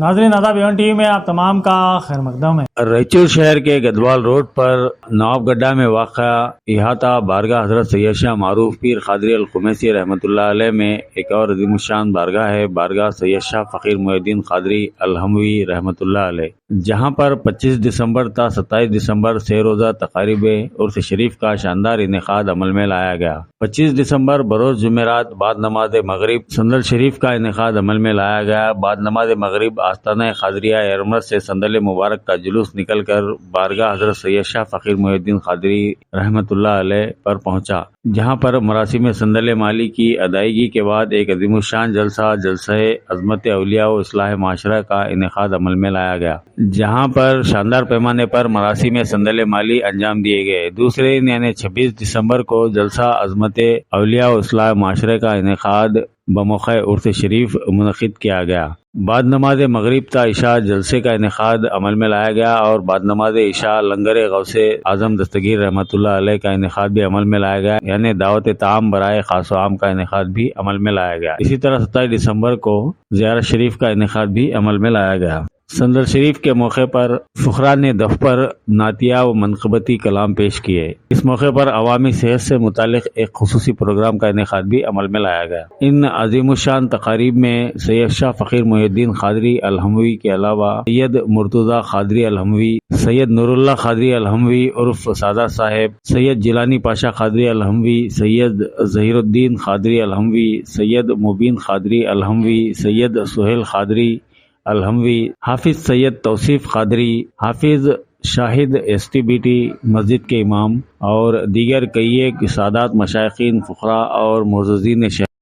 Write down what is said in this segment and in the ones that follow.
ناظرین آداب، even T V میں آپ تمام کا خیر مقدم ہے۔ رائچور شہر کے گدوال روڈ پر نواب گڈھا میں واقع احاطہ بارگاہ حضرت سید شاہ معروف پیر قادری الخمیسی رحمۃ اللہ علیہ میں ایک اور عظیم الشان بارگاہ ہے، بارگاہ سید شاہ فقیر محی الدین قادری الحموی رحمۃ اللہ علیہ، جہاں پر 25 دسمبر تا 27 دسمبر سے روزہ تقاریب عرس شریف کا شاندار انعقاد عمل میں لایا گیا۔ 25 دسمبر بروز جمعرات بعد نماز مغرب سندل شریف کا انعقاد عمل میں لایا گیا۔ بعد نماز مغرب آستانہ قادریہ ایرمرت سے سندل مبارک کا جلوس نکل کر بارگاہ حضرت سید شاہ فقیر محی الدین قادری رحمۃ اللہ علیہ پر پہنچا، جہاں پر مراسم سندل مالی کی ادائیگی کے بعد ایک عظیم الشان جلسہ عظمت اولیاء و اصلاح معاشرہ کا انعقاد عمل میں لایا گیا، جہاں پر شاندار پیمانے پر مراسم سندل مالی انجام دیے گئے۔ دوسرے دن یعنی 26 دسمبر کو جلسہ عظمت اولیاء و اصلاح معاشرہ کا انعقاد بموقع عرس شریف منعقد کیا گیا۔ بعد نماز مغرب تا عشاء جلسے کا انعقاد عمل میں لایا گیا اور بعد نماز عشاء لنگر غوث اعظم دستگیر رحمۃ اللہ علیہ کا انعقاد بھی عمل میں لایا گیا، یعنی دعوت طعام برائے خاص و عام کا انعقاد بھی عمل میں لایا گیا۔ اسی طرح 27 دسمبر کو زیارت شریف کا انعقاد بھی عمل میں لایا گیا۔ سندل شریف کے موقع پر فقراء نے دف پر نعتیہ و منقبتی کلام پیش کیے۔ اس موقع پر عوامی صحت سے متعلق ایک خصوصی پروگرام کا انعقاد بھی عمل میں لایا گیا۔ ان عظیم الشان تقاریب میں سید شاہ فقیر محی الدین قادری الحموی کے علاوہ سید مرتضی قادری الحموی، سید نور اللہ قادری الحموی عرف سادہ صاحب، سید جیلانی پاشا قادری الحموی، سید ظہیر الدین قادری الحموی، سید مبین قادری الحموی، سید سہیل قادری الحموی، حافظ سید توصیف قادری، حافظ شاہد STBT مسجد کے امام اور دیگر کئی سادات مشائقین، فقراء اور معززین شہر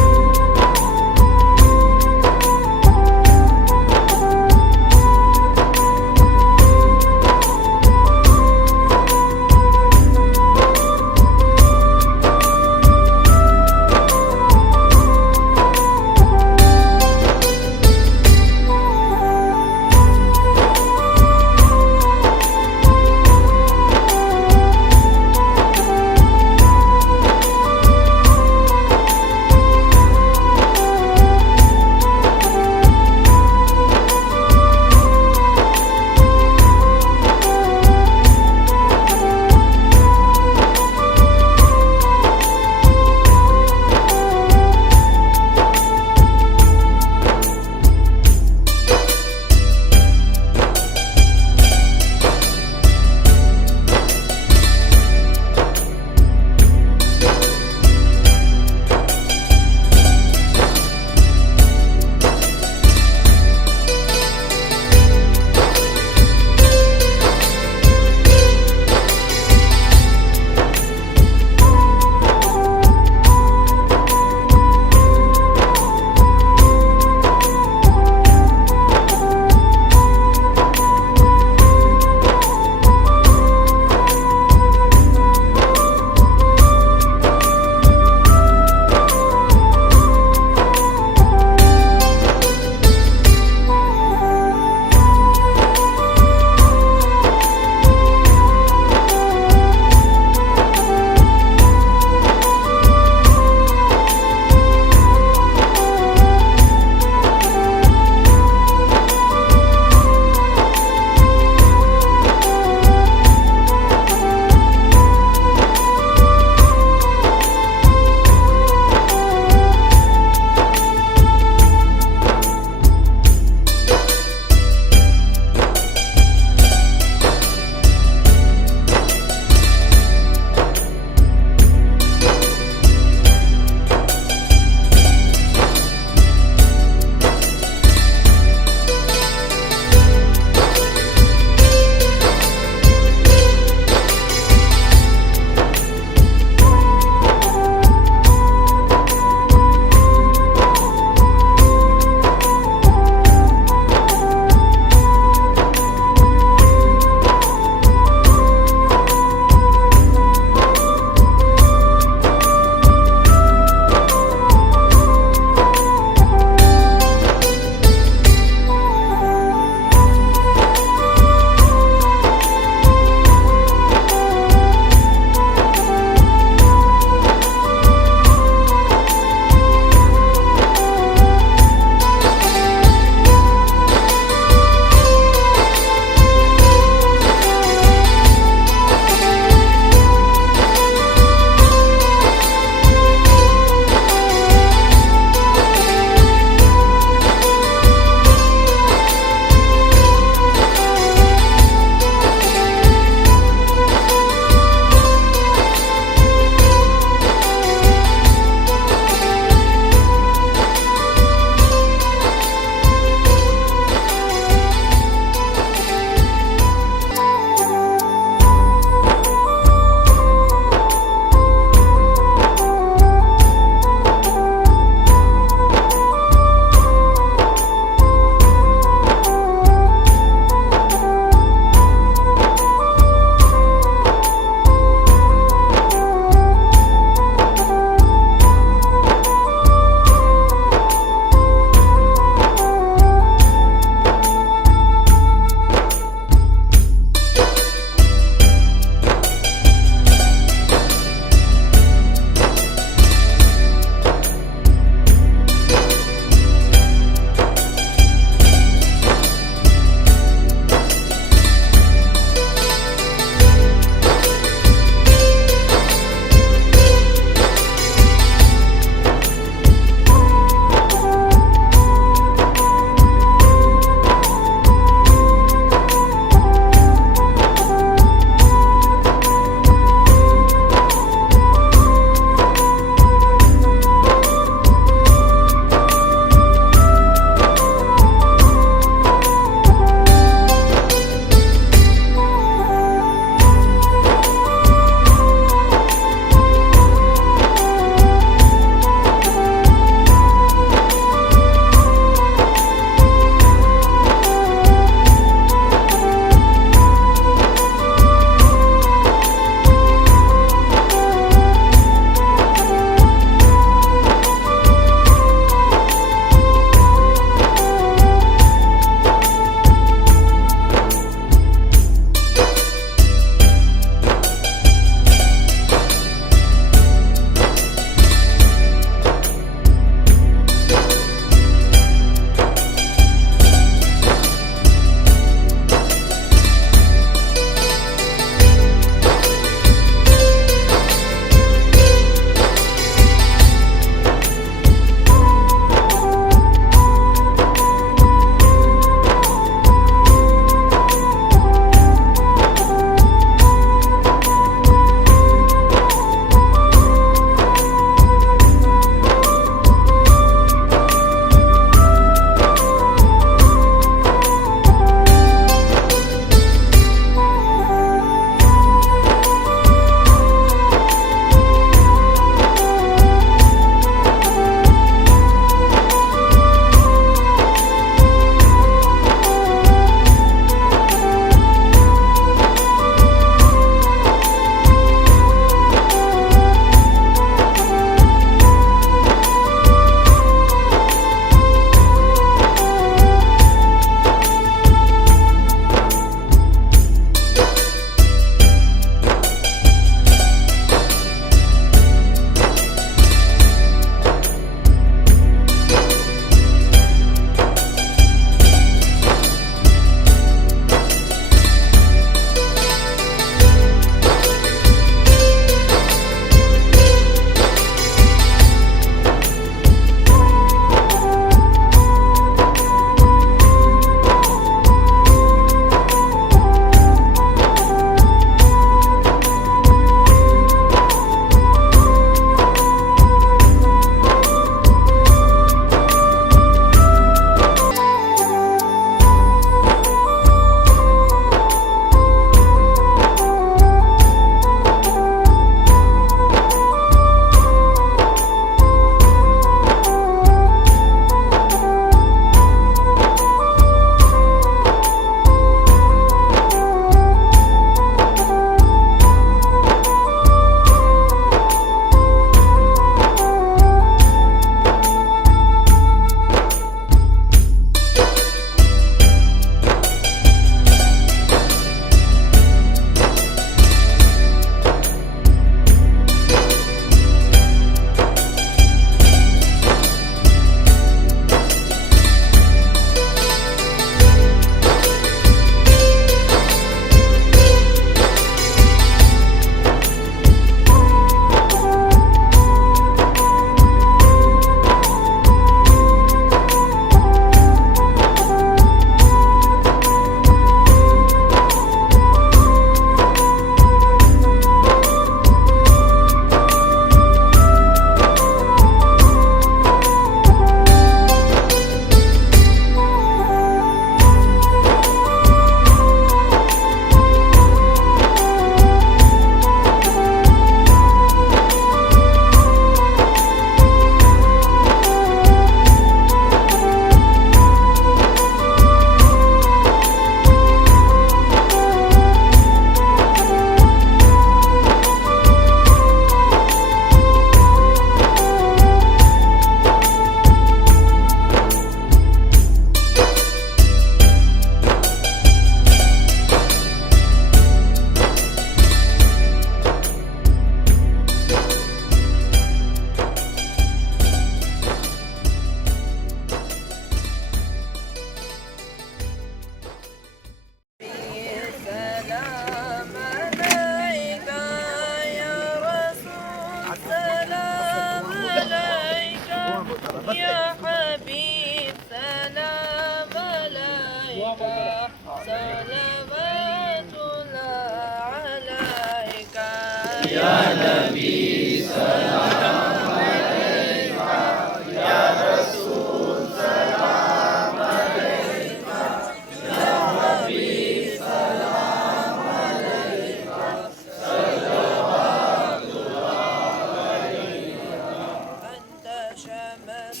أنت شمس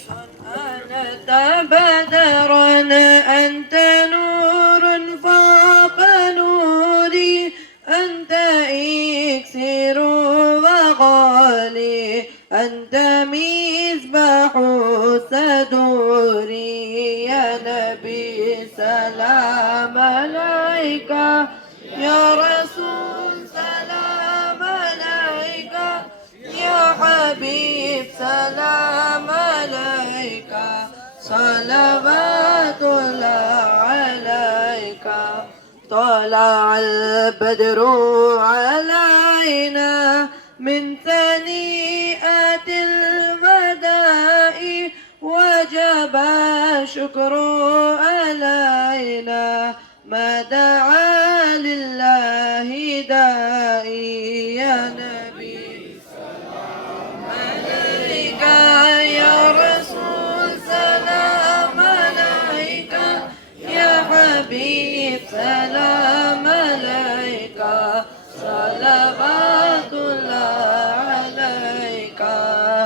أنت بدر أنت نور فوق نوري أنت إكسير وغالي أنت مصباح صدوري يا نبي سلام عليك يا رسول سلام عليك يا حبيب سلام عليك صلوات الله عليك طلع البدر علينا من ثنيئات الوداع وجب الشكر علينا ما دعا لله داعي يا نبي عليك يا رسول سلام عليك يا حبيب سلام عليك صلوات الله عليك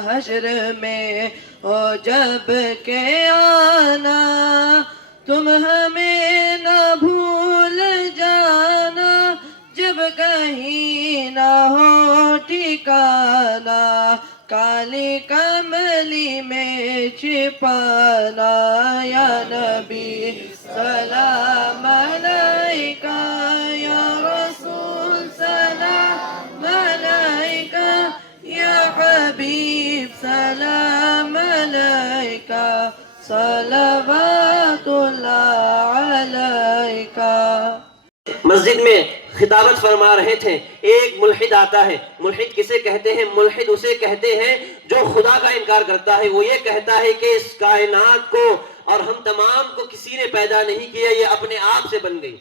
حشر میں ہو جب کہ آنا تم ہمیں نہ بھول جانا جب کہیں نہ ہو ٹھکانا کالی کملی میں چھپانا یا نبی سلام علیکہ یا رسول سلام علیکہ یا حبیب سلام علیکہ صلوات اللہ علیکہ. مسجد میں خطابت فرما رہے تھے. ایک ملحد آتا ہے. ملحد کسے کہتے ہیں؟ ملحد اسے کہتے ہیں جو خدا کا انکار کرتا ہے. وہ یہ کہتا ہے کہ اس کائنات کو اور ہم تمام کو کسی نے پیدا نہیں کیا، یہ اپنے آپ سے بن گئی.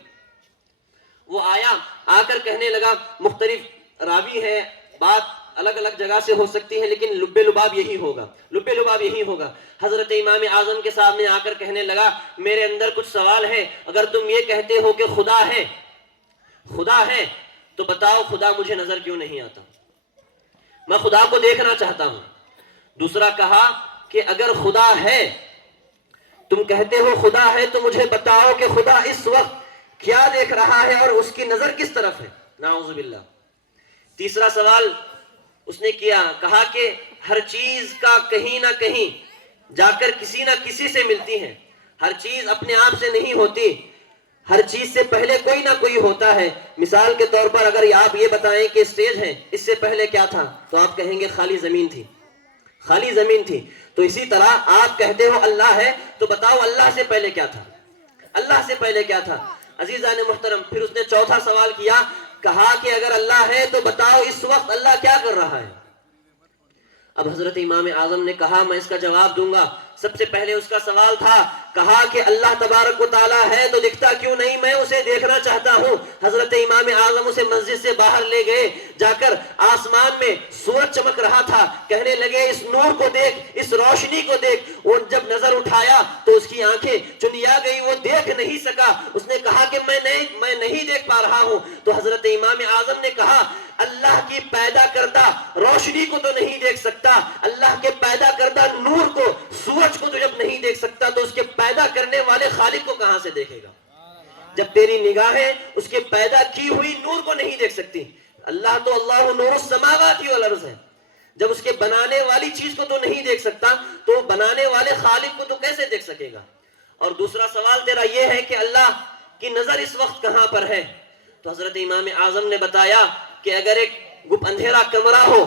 وہ آیا، آ کر کہنے لگا، مختلف راوی ہے، بات الگ الگ جگہ سے ہو سکتی ہے لیکن لب لباب یہی ہوگا. لب لباب یہی ہوگا. حضرت امام اعظم کے سامنے آ کر کہنے لگا، میرے اندر کچھ سوال ہے. اگر تم یہ کہتے ہو کہ خدا ہے تو بتاؤ خدا مجھے نظر کیوں نہیں آتا؟ میں خدا کو دیکھنا چاہتا ہوں. دوسرا کہا کہ اگر خدا ہے، تم کہتے ہو خدا ہے، تو مجھے بتاؤ کہ خدا اس وقت کیا دیکھ رہا ہے اور اس کی نظر کس طرف ہے؟ نعوذ باللہ. تیسرا سوال اس نے کیا، کہا کہ ہر چیز کا کہیں نہ کہیں جا کر کسی نہ کسی سے ملتی ہے. ہر چیز اپنے آپ سے نہیں ہوتی، ہر چیز سے پہلے کوئی نہ کوئی ہوتا ہے. مثال کے طور پر اگر آپ یہ بتائیں کہ اسٹیج ہے، اس سے پہلے کیا تھا، تو آپ کہیں گے خالی زمین تھی. خالی زمین تھی. تو اسی طرح آپ کہتے ہو اللہ ہے، تو بتاؤ اللہ سے پہلے کیا تھا؟ اللہ سے پہلے کیا تھا؟ عزیزان محترم، پھر اس نے چوتھا سوال کیا، کہا کہ اگر اللہ ہے تو بتاؤ اس وقت اللہ کیا کر رہا ہے؟ اب حضرت امام اعظم نے کہا میں اس کا جواب دوں گا. سب سے پہلے اس کا سوال تھا، کہا کہ اللہ تبارک و تعالیٰ ہے تو دکھتا کیوں نہیں؟ میں اسے دیکھنا چاہتا ہوں. حضرت امام اعظم اسے مسجد سے باہر لے گئے. جا کر آسمان میں سورج چمک رہا تھا. کہنے لگے اس نور کو دیکھ، اس روشنی کو دیکھ. اور جب نظر اٹھایا تو اس کی آنکھیں چنیا گئی، وہ دیکھ نہیں سکا. اس نے کہا کہ میں نہیں دیکھ پا رہا ہوں. تو حضرت امام اعظم نے کہا اللہ کی پیدا کردہ روشنی کو تو نہیں دیکھ سکتا، اللہ کے پیدا کردہ نور کو، سورج کو تو جب نہیں دیکھ سکتا تو اس کے پیدا کرنے والے خالق کو کہاں سے دیکھے گا؟ جب تیری نگاہیں اس کے پیدا کی ہوئی نور کو نہیں دیکھ سکتی. اللہ تو اللہ نور السماوات والارض ہے. جب اس کے بنانے والی چیز کو تو نہیں دیکھ سکتا تو بنانے والے خالق کو تو کیسے دیکھ سکے گا؟ اور دوسرا سوال تیرا یہ ہے کہ اللہ کی نظر اس وقت کہاں پر ہے؟ تو حضرت امام اعظم نے بتایا کہ اگر ایک گپ اندھیرا کمرہ ہو،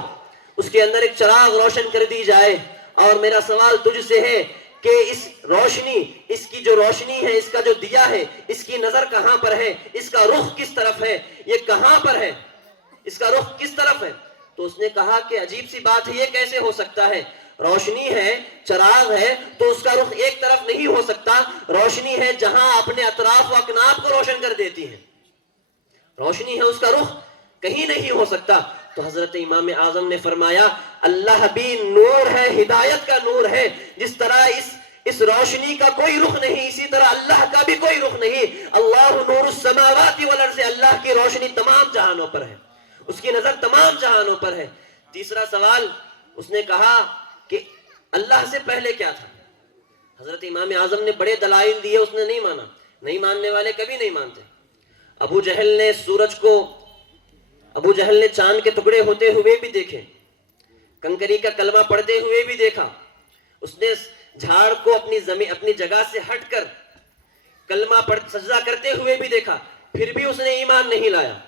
اس کے اندر ایک چراغ روشن کر دی جائے، اور میرا سوال تجھ سے ہے کہ اس روشنی، اس کی جو روشنی ہے، اس کا جو دیا ہے، اس کی نظر کہاں پر ہے؟ اس کا رخ کس طرف ہے؟ یہ کہاں پر ہے؟ اس کا رخ کس طرف ہے؟ تو اس نے کہا کہ عجیب سی بات ہے، یہ کیسے ہو سکتا ہے؟ روشنی ہے، چراغ ہے، تو اس کا رخ ایک طرف نہیں ہو سکتا. روشنی ہے جہاں اپنے اطراف و اکناف کو روشن کر دیتی ہے. روشنی ہے، اس کا رخ کہیں نہیں ہو سکتا. تو حضرت امام اعظم نے فرمایا اللہ بھی نور ہے، ہدایت کا نور ہے، جس طرح اس روشنی کا کوئی رخ نہیں، اسی طرح اللہ کا بھی کوئی رخ نہیں۔ اللہ نور السماوات والارض، اللہ کی روشنی تمام جہانوں پر ہے، اس کی نظر تمام جہانوں پر ہے۔ تیسرا سوال اس نے کہا کہ اللہ سے پہلے کیا تھا؟ حضرت امام اعظم نے بڑے دلائل دیے، اس نے نہیں مانا۔ نہیں ماننے والے کبھی نہیں مانتے۔ ابو جہل نے سورج کو، ابو جہل نے چاند کے ٹکڑے ہوتے ہوئے بھی دیکھے، کنکری کا کلمہ پڑھتے ہوئے بھی دیکھا، اس نے جھاڑ کو اپنی جگہ سے ہٹ کر کلمہ پڑھ سجدہ کرتے ہوئے بھی دیکھا، پھر بھی اس نے ایمان نہیں لایا۔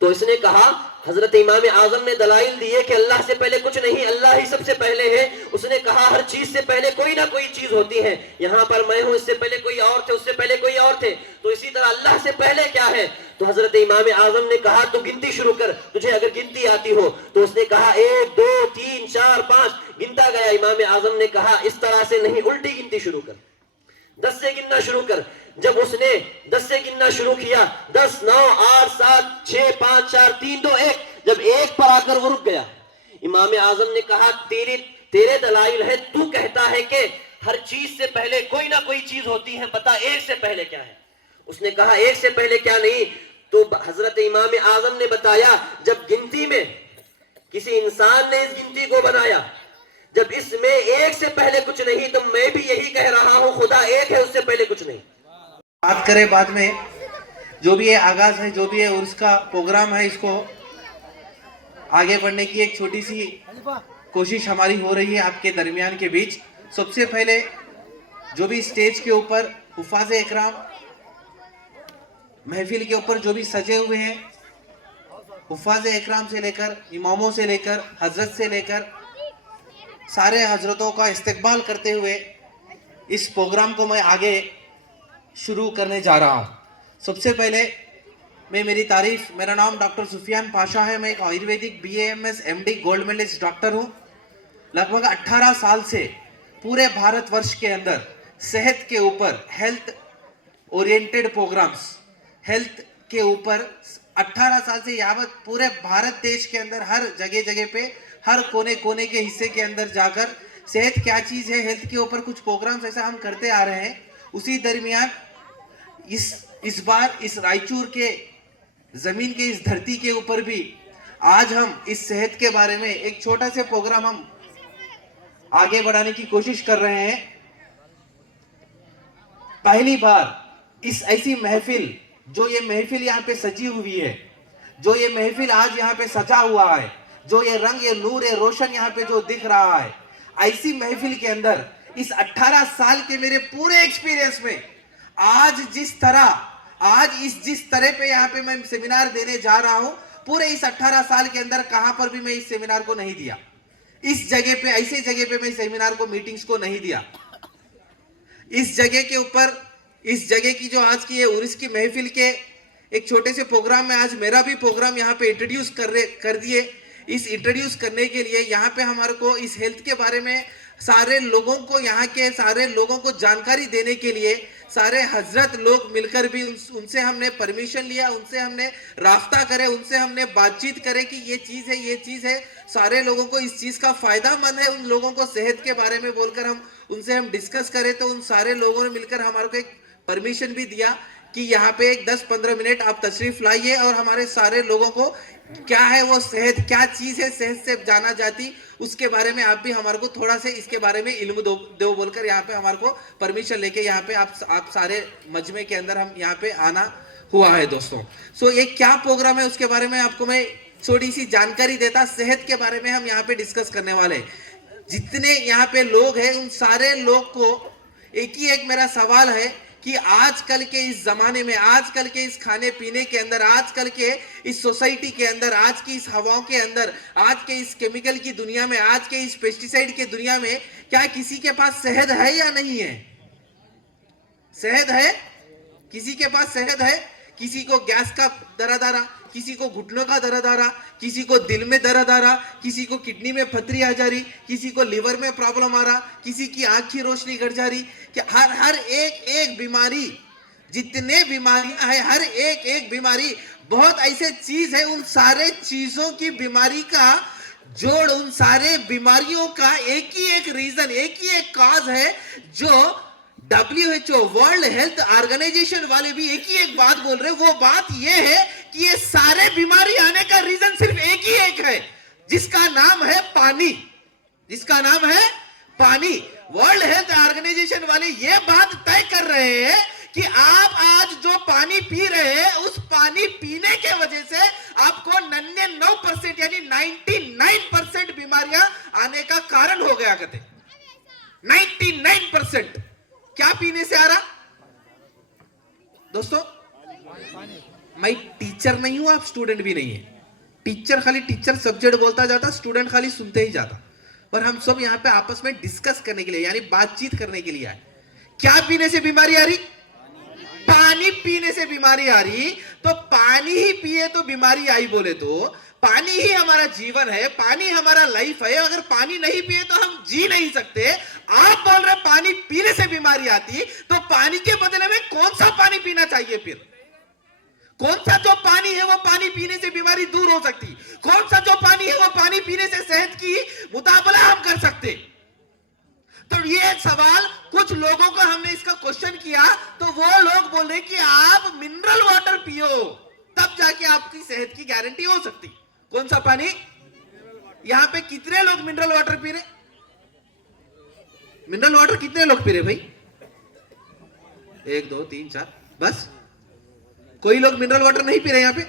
تو اس نے کہا، حضرت امام اعظم نے دلائل دیے کہ اللہ سے پہلے کچھ نہیں، اللہ ہی سب سے پہلے ہے۔ اس نے کہا ہر چیز سے پہلے کوئی نہ کوئی چیز ہوتی ہے، یہاں پر میں ہوں، اس سے پہلے کوئی اور تھے، اس سے پہلے کوئی اور تھے، تو اسی طرح اللہ سے پہلے کیا ہے؟ تو حضرت امام اعظم نے کہا تو گنتی شروع کر، تجھے اگر گنتی آتی ہو۔ تو اس نے کہا 1 2 3 4 5، گنتا گیا۔ امام اعظم نے کہا اس طرح سے نہیں، الٹی گنتی شروع کر، 10 سے گننا شروع کر۔ جب اس نے 10 سے گننا شروع کیا، 10 9 8 7 6 5 4 3 2 1، جب 1 پر آ کر وہ رک گیا، امام اعظم نے کہا تیرے دلائل ہے، تو کہتا ہے کہ ہر چیز سے پہلے کوئی نہ کوئی چیز ہوتی ہے، بتا 1 سے پہلے کیا ہے؟ اس نے کہا 1 سے پہلے کیا نہیں۔ تو حضرت امام اعظم نے بتایا جب گنتی میں کسی انسان نے اس گنتی کو بنایا، جب اس میں 1 سے پہلے کچھ نہیں، تو میں بھی یہی کہہ رہا ہوں خدا ایک ہے، اس سے پہلے کچھ نہیں۔ بات کریں بعد میں، جو بھی یہ آغاز ہے، جو بھی یہ عرس کا پروگرام ہے، اس کو آگے بڑھنے کی ایک چھوٹی سی کوشش ہماری ہو رہی ہے آپ کے درمیان کے بیچ۔ سب سے پہلے جو بھی اسٹیج کے اوپر حفاظ اکرام محفل کے اوپر جو بھی سجے ہوئے ہیں، حفاظ اکرام سے لے کر اماموں سے لے کر حضرت سے لے کر سارے حضرتوں کا استقبال کرتے ہوئے اس پروگرام کو میں آگے شروع کرنے جا رہا ہوں۔ سب سے پہلے میری تعریف، میرا نام ڈاکٹر سفیان پاشا ہے، میں ایک Ayurvedic BAMS MD gold medalist doctor ہوں۔ لگ بھگ 18 سال سے پورے بھارت ورش کے اندر صحت کے اوپر، ہیلتھ اورینٹڈ پروگرامز، ہیلتھ کے اوپر 18 سال سے یابت پورے بھارت دیش کے اندر ہر جگہ پہ، ہر کونے کے حصے کے اندر جا کر صحت کیا چیز ہے، ہیلتھ کے اوپر کچھ پروگرامز ایسا ہم کرتے آ رہے ہیں۔ اسی درمیان اس بار اس رائچور کے زمین کے اس دھرتی کے اوپر بھی آج ہم اس صحت کے بارے میں ایک چھوٹا سے پروگرام ہم آگے بڑھانے کی کوشش کر رہے ہیں۔ پہلی بار اس ایسی محفل، جو یہ محفل یہاں پہ سجی ہوئی ہے، جو یہ محفل آج یہاں پہ سجا ہوا ہے، جو یہ رنگ، یہ نور، یہ روشن یہاں پہ جو دکھ رہا ہے، ایسی محفل کے اندر اس 18 سال کے میرے پورے ایکسپیرینس میں آج جس طرح پہ یہاں پہ میں سیمینار دینے جا رہا ہوں، پورے اس 18 سال کے اندر کہاں پر بھی میں اس سیمینار کو نہیں دیا۔ اس جگہ پہ، ایسے جگہ پہ میں سیمینار کو، میٹنگز کو نہیں دیا۔ اس جگہ کے اوپر، اس جگہ کی جو آج کی یہ عرس کی محفل کے ایک چھوٹے سے پروگرام میں آج میرا بھی پروگرام یہاں پہ انٹروڈیوس کر دیے۔ اس انٹروڈیوس کرنے کے لیے یہاں پہ ہمارے کو اس ہیلتھ کے بارے میں سارے لوگوں کو، یہاں کے سارے لوگوں کو جانکاری دینے کے لیے سارے حضرت لوگ مل کر بھی ان سے ہم نے پرمیشن لیا، ان سے ہم نے رابطہ کرے، ان سے ہم نے بات چیت کرے کہ یہ چیز ہے، یہ چیز ہے، سارے لوگوں کو اس چیز کا فائدہ مند ہے۔ ان لوگوں کو صحت کے بارے میں بول کر ان سے ہم ڈسکس کرے، تو ان سارے لوگوں نے مل کر ہمارے کو ایک پرمیشن بھی دیا کہ یہاں پہ ایک 10-15 منٹ آپ تشریف لائیے اور ہمارے سارے لوگوں کو کیا ہے وہ صحت، کیا چیز ہے صحت سے جانا جاتی، اس کے بارے میں آپ بھی ہمارے کو تھوڑا سے اس کے بارے میں علم دو بول کر یہاں پہ ہمارے کو پرمیشن لے کے یہاں پہ آپ سارے مجمع کے اندر ہم یہاں پہ آنا ہوا ہے دوستوں۔ یہ کیا پروگرام ہے اس کے بارے میں آپ کو میں چھوٹی سی جانکاری دیتا۔ صحت کے بارے میں ہم یہاں پہ ڈسکس کرنے والے ہیں۔ جتنے یہاں پہ لوگ ہیں ان سارے لوگ کو ایک میرا سوال ہے کہ آج کل کے اس زمانے میں، آج کل کے اس کھانے پینے کے اندر، آج کل کے اس سوسائٹی کے اندر، آج کی اس ہواوں کے اندر، آج کے اس کیمیکل کی دنیا میں، آج کے اس پیسٹیسائیڈ کی دنیا میں کیا کسی کے پاس صحت ہے یا نہیں ہے؟ صحت ہے؟ کسی کے پاس صحت ہے؟ کسی کو گیس کا درد آ رہا، کسی کو گھٹنوں کا درد آ رہا، کسی کو دل میں درد آ رہا، کسی کو کڈنی میں پتھری آ جا رہی، کسی کو لیور میں پرابلم آ رہا، کسی کی آنکھ کی روشنی گھٹ جا رہی، کہ ہر ایک بیماری، جتنے بیماریاں ہیں، ہر ایک بیماری بہت ایسے چیز ہے, ان سارے چیزوں کی بیماری کا جوڑ, ان سارے بیماریوں کا ایک ہی ایک ریزن, ایک ہی ایک کاز ہے, جو WHO ورلڈ ہیلتھ آرگنائزیشن والے بھی ایک ہی ایک بات بول رہے ہیں. وہ بات یہ ہے کہ یہ سارے بیماری آنے کا ریزن صرف ایک ہی ایک ہے, جس کا نام ہے پانی, جس کا نام ہے پانی. ورلڈ ہیلتھ آرگنائزیشن والے یہ بات طے کر رہے ہیں کہ آپ آج جو پانی پی رہے ہیں, اس پانی پینے کے وجہ سے آپ کو 99% یعنی 99% بیماریاں آنے کا کارن ہو گیا کرتے. 99% کیا پینے سے آ رہا؟ دوستو, میں ٹیچر نہیں ہوں, آپ سٹوڈنٹ بھی نہیں ہیں. ٹیچر خالی ٹیچر سبجیکٹ بولتا جاتا, سٹوڈنٹ خالی سنتے ہی جاتا. اور ہم سب یہاں پہ آپس میں ڈسکس کرنے کے لیے یعنی بات چیت کرنے کے لیے آئے. کیا پینے سے بیماری آ رہی؟ پانی پینے سے بیماری آ رہی. تو پانی ہی پیے تو بیماری آئی بولے تو پانی ہی ہمارا جیون ہے, پانی ہمارا لائف ہے. اگر پانی نہیں پیے تو ہم جی نہیں سکتے. آپ بول رہے پانی پینے سے بیماری آتی, تو پانی کے بدلے میں کون سا پانی پینا چاہیے پھر؟ کون سا جو پانی ہے وہ پانی پینے سے بیماری دور ہو سکتی؟ کون سا جو پانی ہے وہ پانی پینے سے صحت کی مطابلہ ہم کر سکتے؟ تو یہ سوال کچھ لوگوں کو ہم نے اس کا کوشچن کیا, تو وہ لوگ بول رہے کہ آپ منرل واٹر پیو, تب جا کے آپ کی صحت کی گارنٹی ہو سکتی. کون سا پانی؟ یہاں پہ کتنے لوگ منرل واٹر پی رہے؟ منرل واٹر کتنے لوگ پی رہے بھائی؟ 1 2 3 4 بس. کوئی لوگ منرل واٹر نہیں پی رہے یہاں پہ؟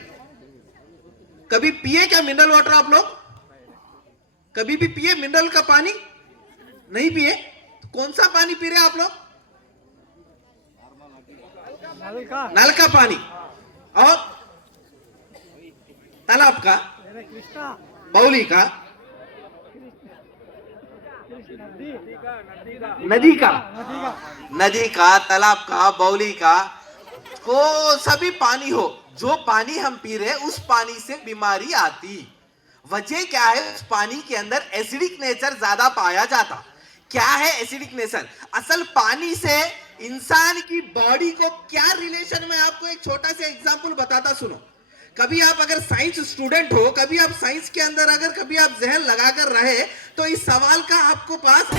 کبھی پیے کیا منرل واٹر آپ لوگ؟ کبھی بھی پیے منرل کا پانی؟ نہیں پیے. کون سا پانی پی رہے آپ لوگ؟ نل کا پانی اور تالاب کا, باولی کا, ندی کا, تالاب کا, باولی کا, کون سا بھی پانی ہو, جو پانی ہم پی رہے اس پانی سے بیماری آتی. وجہ کیا ہے؟ اس پانی کے اندر ایسیڈک نیچر زیادہ پایا جاتا. کیا ہے ایسیڈک نیچر؟ اصل پانی سے انسان کی باڈی کو کیا ریلیشن, میں آپ کو ایک چھوٹا سا ایگزامپل بتاتا سنو. کبھی آپ اگر سائنس اسٹوڈنٹ ہو, کبھی آپ سائنس کے اندر اگر کبھی آپ ذہن لگا کر رہے, تو اس سوال کا آپ کو پاس